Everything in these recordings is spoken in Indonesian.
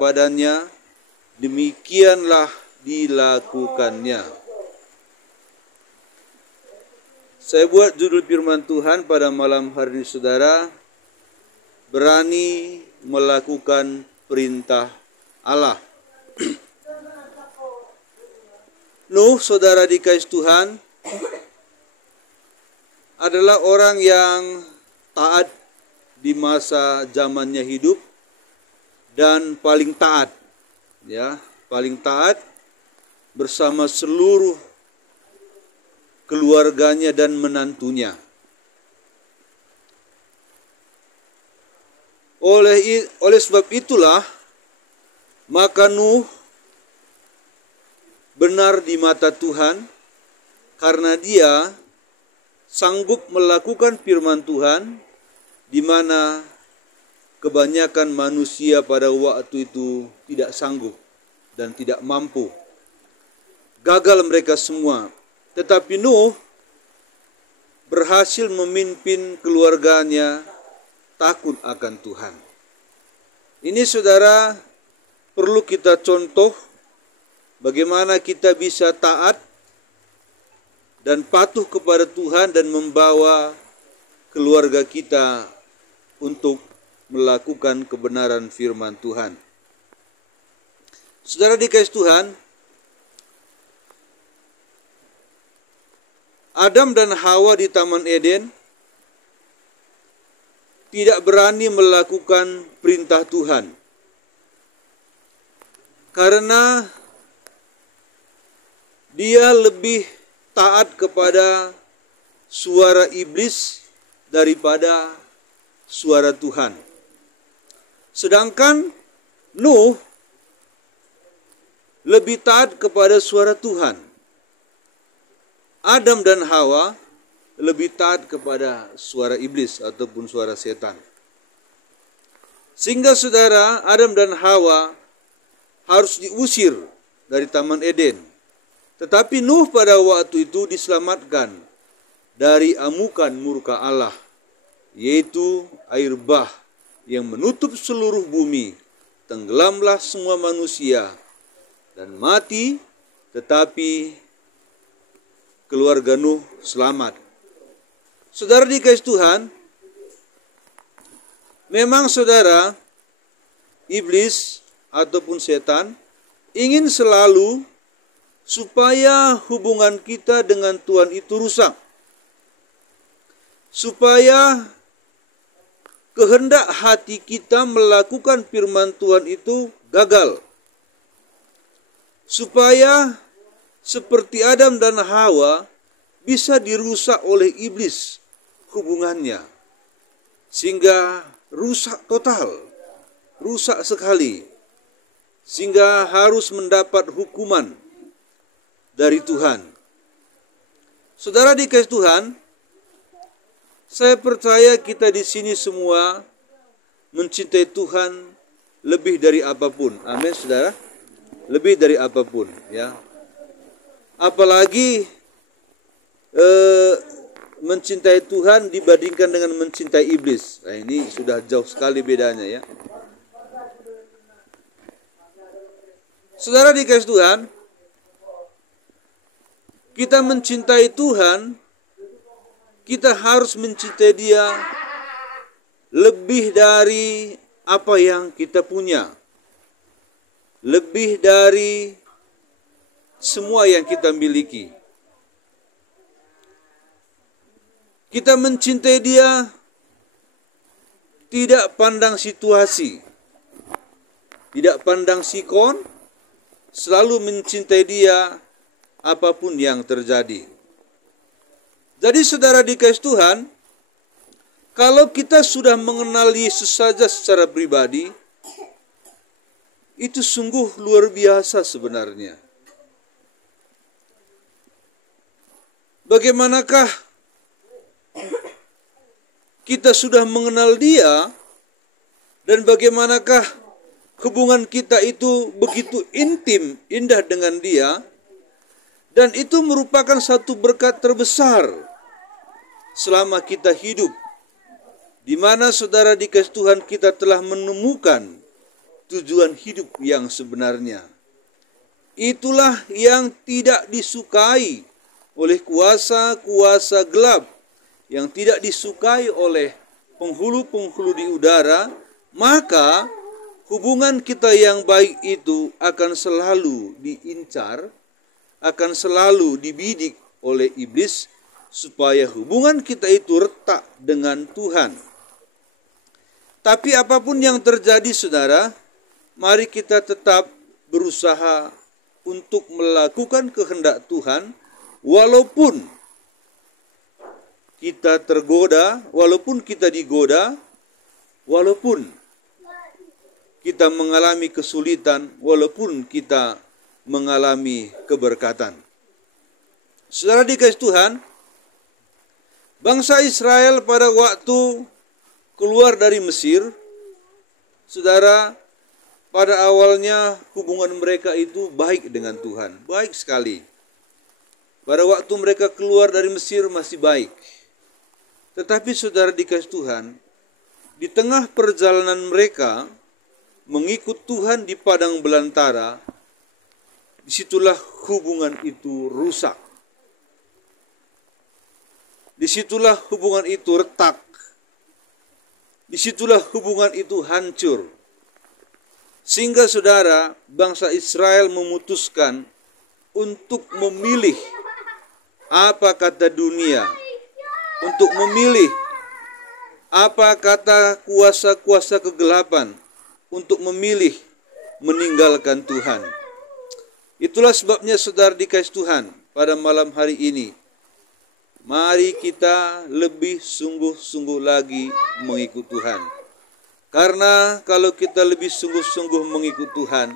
kepadanya, demikianlah dilakukannya. Saya buat judul firman Tuhan pada malam hari ini, saudara, berani melakukan perintah Allah. Nuh, saudara dikasih Tuhan, adalah orang yang taat di masa zamannya hidup dan paling taat, paling taat bersama seluruh keluarganya dan menantunya. Oleh sebab itulah maka Nuh benar di mata Tuhan karena dia sanggup melakukan firman Tuhan, di mana kebanyakan manusia pada waktu itu tidak sanggup dan tidak mampu. Gagal mereka semua. Tetapi Nuh berhasil memimpin keluarganya takut akan Tuhan. Ini, saudara, perlu kita contoh bagaimana kita bisa taat dan patuh kepada Tuhan dan membawa keluarga kita untuk melakukan kebenaran firman Tuhan. Saudara dikasih Tuhan, Adam dan Hawa di Taman Eden tidak berani melakukan perintah Tuhan karena dia lebih taat kepada suara iblis daripada suara Tuhan. Sedangkan Nuh lebih taat kepada suara Tuhan. Adam dan Hawa lebih taat kepada suara iblis ataupun suara setan. Sehingga, saudara, Adam dan Hawa harus diusir dari Taman Eden. Tetapi Nuh pada waktu itu diselamatkan dari amukan murka Allah, yaitu air bah yang menutup seluruh bumi. Tenggelamlah semua manusia dan mati, tetapi keluarga Nuh selamat. Saudara dikasih Tuhan, memang, saudara, iblis ataupun setan ingin selalu supaya hubungan kita dengan Tuhan itu rusak, supaya kehendak hati kita melakukan firman Tuhan itu gagal, supaya seperti Adam dan Hawa bisa dirusak oleh iblis hubungannya, sehingga rusak total, rusak sekali, sehingga harus mendapat hukuman dari Tuhan. Saudara dikasih Tuhan, saya percaya kita di sini semua mencintai Tuhan lebih dari apapun. Amin, saudara. Lebih dari apapun, ya. Apalagi mencintai Tuhan dibandingkan dengan mencintai iblis. Nah, ini sudah jauh sekali bedanya, ya. Saudara dikasih Tuhan, kita mencintai Tuhan, kita harus mencintai Dia lebih dari apa yang kita punya, lebih dari semua yang kita miliki. Kita mencintai Dia tidak pandang situasi, tidak pandang sikon, selalu mencintai Dia apapun yang terjadi. Jadi, saudara dikasih Tuhan, kalau kita sudah mengenal Yesus saja secara pribadi, itu sungguh luar biasa sebenarnya. Bagaimanakah kita sudah mengenal Dia dan bagaimanakah hubungan kita itu begitu intim, indah dengan Dia, dan itu merupakan satu berkat terbesar selama kita hidup, di mana, saudara dikasih Tuhan, kita telah menemukan tujuan hidup yang sebenarnya. Itulah yang tidak disukai oleh kuasa-kuasa gelap, yang tidak disukai oleh penghulu-penghulu di udara. Maka hubungan kita yang baik itu akan selalu diincar, akan selalu dibidik oleh iblis, supaya hubungan kita itu retak dengan Tuhan. Tapi apapun yang terjadi, saudara, mari kita tetap berusaha untuk melakukan kehendak Tuhan, walaupun kita tergoda, walaupun kita digoda, walaupun kita mengalami kesulitan, walaupun kita mengalami keberkatan. Saudara dikasih Tuhan, bangsa Israel pada waktu keluar dari Mesir, saudara, pada awalnya hubungan mereka itu baik dengan Tuhan, baik sekali. Pada waktu mereka keluar dari Mesir masih baik. Tetapi saudara dikasih Tuhan, di tengah perjalanan mereka mengikut Tuhan di padang belantara, disitulah hubungan itu rusak. Disitulah hubungan itu retak. Disitulah hubungan itu hancur. Sehingga saudara, bangsa Israel memutuskan untuk memilih apa kata dunia, untuk memilih apa kata kuasa-kuasa kegelapan, untuk memilih meninggalkan Tuhan. Itulah sebabnya saudara dikasih Tuhan, pada malam hari ini, mari kita lebih sungguh-sungguh lagi mengikut Tuhan. Karena kalau kita lebih sungguh-sungguh mengikut Tuhan,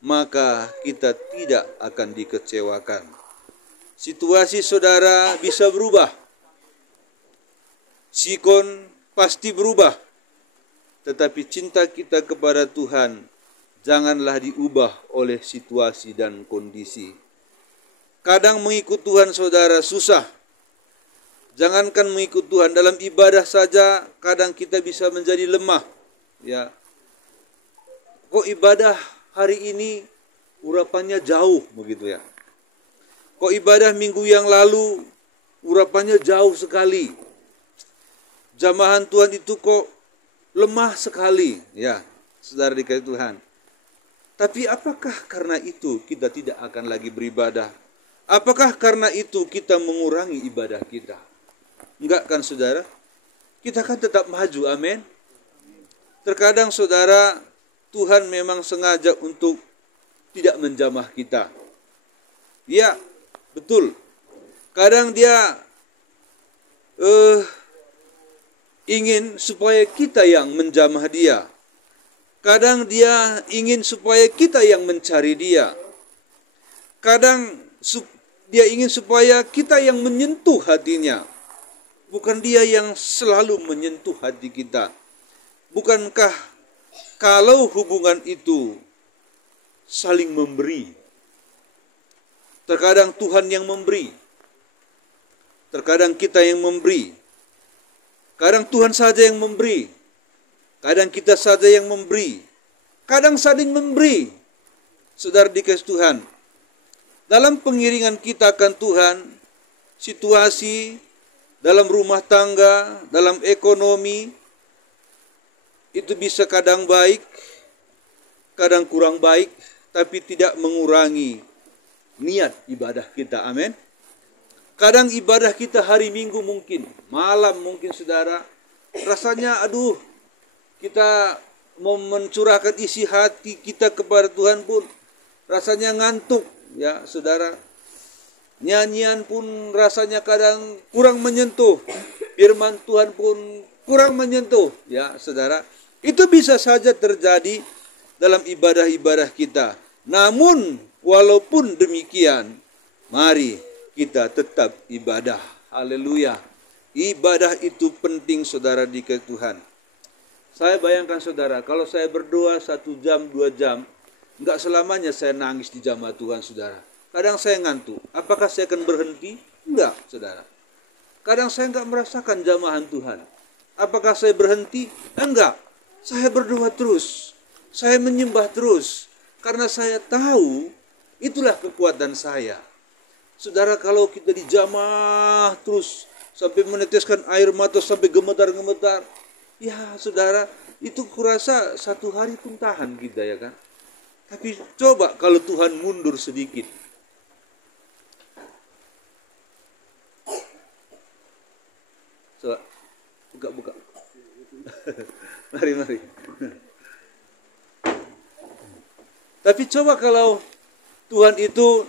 maka kita tidak akan dikecewakan. Situasi saudara bisa berubah. Sikon pasti berubah. Tetapi cinta kita kepada Tuhan janganlah diubah oleh situasi dan kondisi. Kadang mengikut Tuhan saudara susah. Jangankan mengikut Tuhan, dalam ibadah saja kadang kita bisa menjadi lemah. Ya, kok ibadah hari ini urapannya jauh begitu ya? Kok ibadah minggu yang lalu urapannya jauh sekali? Jamahan Tuhan itu kok lemah sekali, ya, saudara dikasih Tuhan. Tapi apakah karena itu kita tidak akan lagi beribadah? Apakah karena itu kita mengurangi ibadah kita? Enggak kan saudara? Kita kan tetap maju, amin. Terkadang saudara, Tuhan memang sengaja untuk tidak menjamah kita. Ya, betul. Kadang dia ingin supaya kita yang menjamah dia. Kadang dia ingin supaya kita yang mencari dia. Kadang dia ingin supaya kita yang menyentuh hatinya. Bukan dia yang selalu menyentuh hati kita. Bukankah kalau hubungan itu saling memberi? Terkadang Tuhan yang memberi. Terkadang kita yang memberi. Kadang Tuhan saja yang memberi. Kadang kita saja yang memberi. Kadang saling memberi. Saudara dikasih Tuhan, dalam pengiringan kita akan Tuhan, situasi dalam rumah tangga, dalam ekonomi, itu bisa kadang baik, kadang kurang baik, tapi tidak mengurangi niat ibadah kita, amin. Kadang ibadah kita hari Minggu mungkin, malam mungkin saudara, rasanya aduh, kita mau mencurahkan isi hati kita kepada Tuhan pun rasanya ngantuk, ya saudara. Nyanyian pun rasanya kadang kurang menyentuh, firman Tuhan pun kurang menyentuh, ya saudara. Itu bisa saja terjadi dalam ibadah-ibadah kita. Namun walaupun demikian, mari kita tetap ibadah. Haleluya. Ibadah itu penting saudara dikasih Tuhan. Saya bayangkan saudara, kalau saya berdoa 1 jam, 2 jam, enggak selamanya saya nangis di jamaah Tuhan saudara. Kadang saya ngantuk. Apakah saya akan berhenti? Enggak saudara. Kadang saya enggak merasakan jamahan Tuhan. Apakah saya berhenti? Enggak. Saya berdoa terus. Saya menyembah terus karena saya tahu itulah kekuatan saya. Saudara, kalau kita dijamah terus sampai meneteskan air mata sampai gemetar-gemetar, ya saudara, itu kurasa satu hari pun tahan kita, ya kan. Tapi coba kalau Tuhan mundur sedikit. Coba buka. Mari. Tapi coba kalau Tuhan itu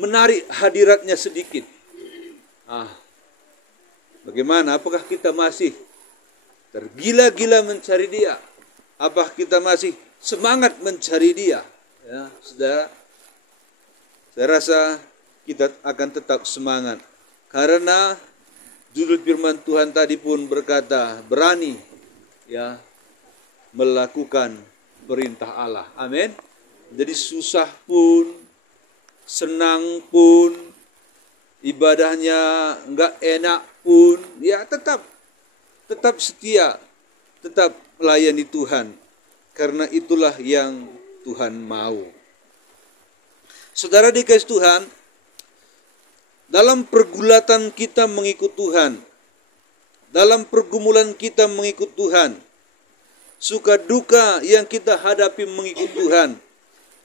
menarik hadiratnya sedikit. Bagaimana? Apakah kita masih tergila-gila mencari Dia? Apakah kita masih semangat mencari Dia? Ya, saudara, saya rasa kita akan tetap semangat. Karena judul firman Tuhan tadi pun berkata, berani ya melakukan perintah Allah. Amin. Jadi susah pun, senang pun, ibadahnya enggak enak pun, ya tetap setia, tetap melayani Tuhan. Karena itulah yang Tuhan mau. Saudara dikasih Tuhan, dalam pergulatan kita mengikut Tuhan, dalam pergumulan kita mengikut Tuhan, suka duka yang kita hadapi mengikut Tuhan,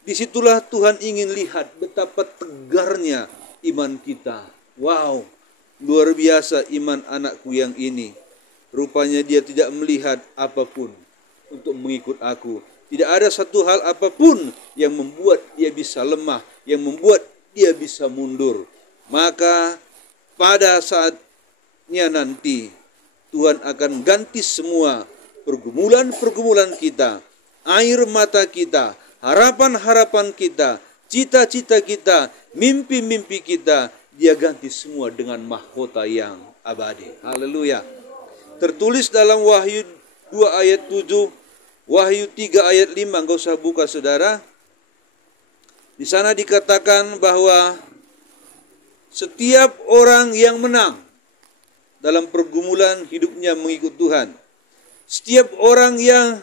disitulah Tuhan ingin lihat betapa tegarnya iman kita. Wow, luar biasa iman anakku yang ini. Rupanya dia tidak melihat apapun untuk mengikut aku. Tidak ada satu hal apapun yang membuat dia bisa lemah, yang membuat dia bisa mundur. Maka pada saatnya nanti Tuhan akan ganti semua pergumulan-pergumulan kita, air mata kita, harapan-harapan kita, cita-cita kita, mimpi-mimpi kita, Dia ganti semua dengan mahkota yang abadi. Haleluya. Tertulis dalam Wahyu 2 ayat 7, Wahyu 3 ayat 5, enggak usah buka saudara. Di sana dikatakan bahwa setiap orang yang menang dalam pergumulan hidupnya mengikut Tuhan, setiap orang yang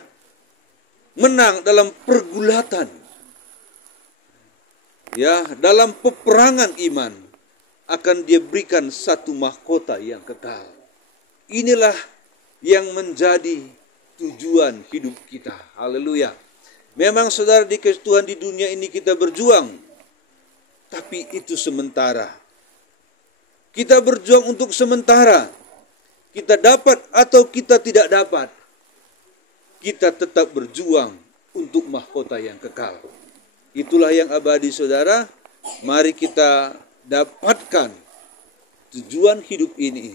menang dalam pergulatan, ya, dalam peperangan iman, akan dia berikan satu mahkota yang kekal. Inilah yang menjadi tujuan hidup kita. Haleluya. Memang saudara dikasih Tuhan, di dunia ini kita berjuang, tapi itu sementara. Kita berjuang untuk sementara. Kita dapat atau kita tidak dapat, kita tetap berjuang untuk mahkota yang kekal. Itulah yang abadi saudara. Mari kita dapatkan tujuan hidup ini.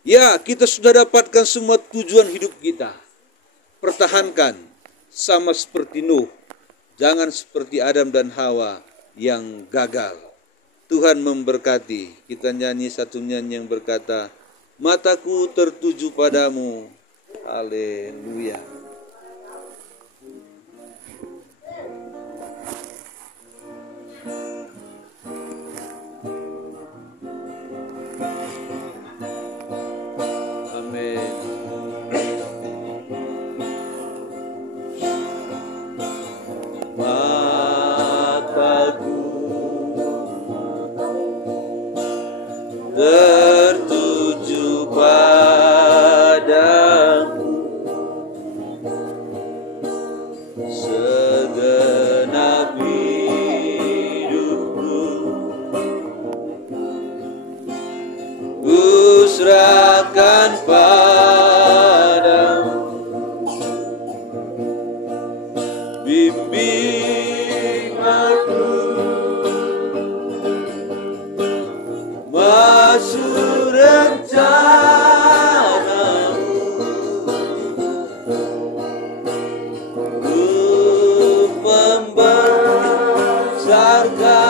Ya, kita sudah dapatkan semua tujuan hidup kita. Pertahankan sama seperti Nuh. Jangan seperti Adam dan Hawa yang gagal. Tuhan memberkati. Kita nyanyi satu nyanyi yang berkata, mataku tertuju padamu. Haleluya. Tertuju padamu, segenap hidupku ku serahkan padamu. Bimbing aku masuk rencanamu, ku membesarkan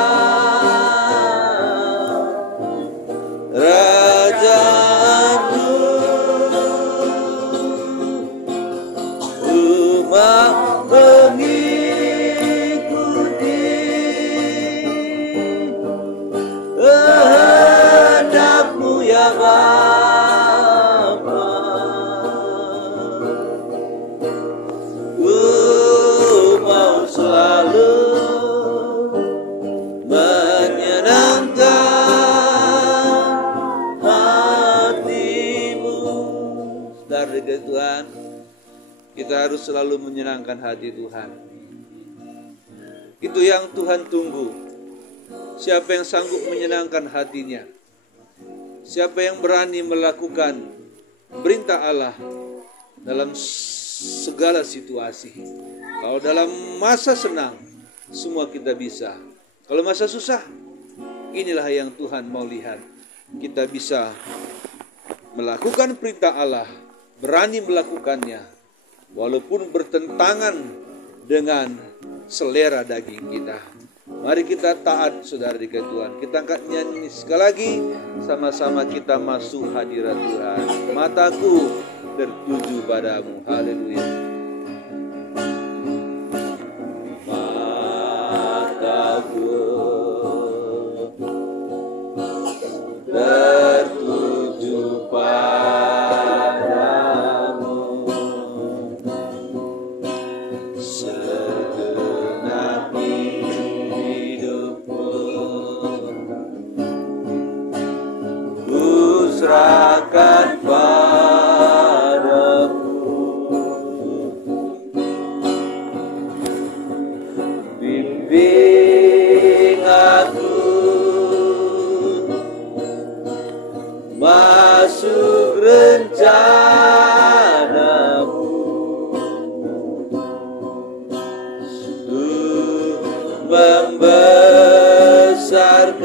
rajamu, umat mengikuti kehendakmu yang baik. kita harus selalu menyenangkan hati Tuhan. Itu yang Tuhan tunggu. Siapa yang sanggup menyenangkan hatinya? Siapa yang berani melakukan perintah Allah dalam segala situasi? Kalau dalam masa senang, semua kita bisa. Kalau masa susah, inilah yang Tuhan mau lihat. Kita bisa melakukan perintah Allah, berani melakukannya, walaupun bertentangan dengan selera daging kita. Mari kita taat, saudara di Tuhan. Kita angkat nyanyi sekali lagi, sama-sama kita masuk hadirat Tuhan. Mataku tertuju padamu. Haleluya. Mataku tertuju padamu, segenap hidupku ku serahkan padamu. Bimbing aku masuk rencanamu, untuk membesarkan